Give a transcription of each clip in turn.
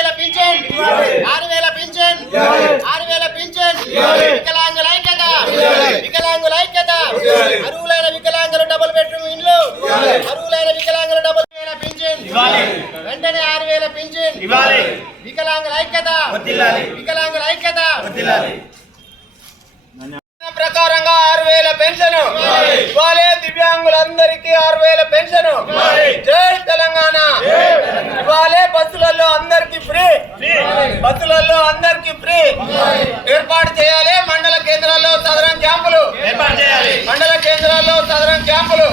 6,000 pension 6,000 pension 6,000 pension వికలాంగుల ఐక్యత వికలాంగుల ఐక్యత అర్హులైన వికలాంగుల డబుల్ బెడ్రూమ్ ఇండ్లు అర్హులైన వికలాంగుల డబుల్ పింఛన్ వెంటనే 6,000 పింఛన్ వికలాంగుల ఐక్యత వికలాంగుల ఐక్యత ప్రకారంగా 6,000 పెన్షన్ ఇవ్వాలి. దివ్యాంగులందరికీ 6,000 పెన్షన్. జై తెలంగాణ. ఇవ్వాలి. బస్సులలో అందరికి ఫ్రీ, బస్సులలో అందరికి ఫ్రీ ఏర్పాటు చేయాలి. మండల కేంద్రాల్లో సదరం క్యాంపులు మండల కేంద్రాల్లో సదరం క్యాంపులు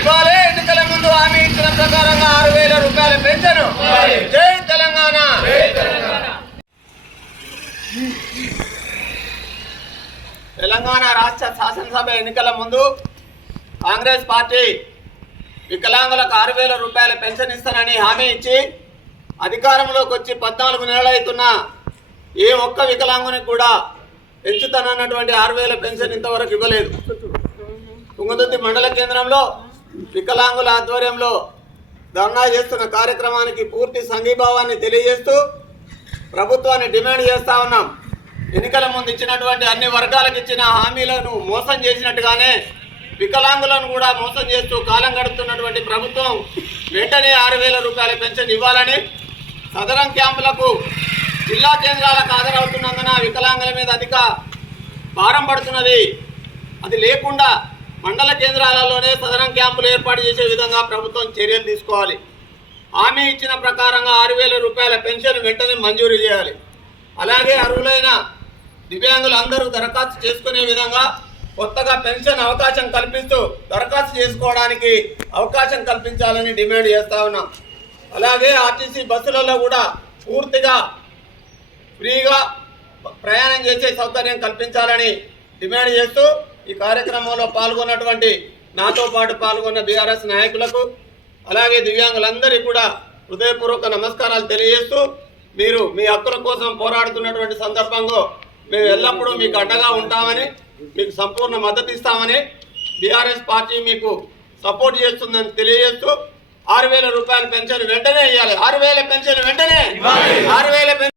ఇవ్వాలి. ఎన్నికల ముందు హామీ ఇచ్చిన ప్రకారంగా 6,000 రూపాయల పెన్షన్. జై తెలంగాణ. తెలంగాణ రాష్ట్ర శాసనసభ ఎన్నికల ముందు కాంగ్రెస్ పార్టీ వికలాంగులకు 6,000 రూపాయల పెన్షన్ ఇస్తానని హామీ ఇచ్చి అధికారంలోకి వచ్చి 14 నెలలు అవుతున్నా ఏ ఒక్క వికలాంగునికి కూడా పెంచుతానన్నటువంటి 6,000 పెన్షన్ ఇంతవరకు ఇవ్వలేదు. తుంగతుర్తి మండల కేంద్రంలో వికలాంగుల ఆధ్వర్యంలో ధర్నా చేస్తున్న కార్యక్రమానికి పూర్తి సంఘీభావాన్ని తెలియజేస్తూ ప్రభుత్వాన్ని డిమాండ్ చేస్తా ఉన్నాం. ఎన్నికల ముందు ఇచ్చినటువంటి అన్ని వర్గాలకు ఇచ్చిన హామీలను మోసం చేసినట్టుగానే వికలాంగులను కూడా మోసం చేస్తూ కాలం గడుపుతున్నటువంటి ప్రభుత్వం వెంటనే 6,000 రూపాయల పెన్షన్ ఇవ్వాలని, సదరం క్యాంపులకు జిల్లా కేంద్రాలకు హాజరవుతున్నందున వికలాంగుల మీద అధిక భారం పడుతున్నది. అది లేకుండా మండల కేంద్రాలలోనే సదరం క్యాంపులు ఏర్పాటు చేసే విధంగా ప్రభుత్వం చర్యలు తీసుకోవాలి. హామీ ఇచ్చిన ప్రకారంగా 6,000 రూపాయల పెన్షన్ వెంటనే మంజూరు చేయాలి. అలాగే అర్హులైన దివ్యాంగులు అందరూ దరఖాస్తు చేసుకునే విధంగా కొత్తగా పెన్షన్ అవకాశం కల్పిస్తూ దరఖాస్తు చేసుకోవడానికి అవకాశం కల్పించాలని డిమాండ్ చేస్తా ఉన్నాం. అలాగే ఆర్టీసీ బస్సులలో కూడా పూర్తిగా ఫ్రీగా ప్రయాణం చేసే సౌకర్యం కల్పించాలని డిమాండ్ చేస్తూ ఈ కార్యక్రమంలో పాల్గొన్నటువంటి నాతో పాటు పాల్గొన్న బీఆర్ఎస్ నాయకులకు అలాగే దివ్యాంగులందరికీ కూడా హృదయపూర్వక నమస్కారాలు తెలియజేస్తూ మీరు మీ హక్కుల కోసం పోరాడుతున్నటువంటి సందర్భంగా మేము ఎల్లప్పుడూ మీకు అండగా ఉంటామని, మీకు సంపూర్ణ మద్దతు ఇస్తామని, బీఆర్ఎస్ పార్టీ మీకు సపోర్ట్ చేస్తుందని తెలియజేస్తూ 6,000 రూపాయల పెన్షన్ వెంటనే ఇవ్వాలి. 6,000 పెన్షన్ వెంటనే 6,000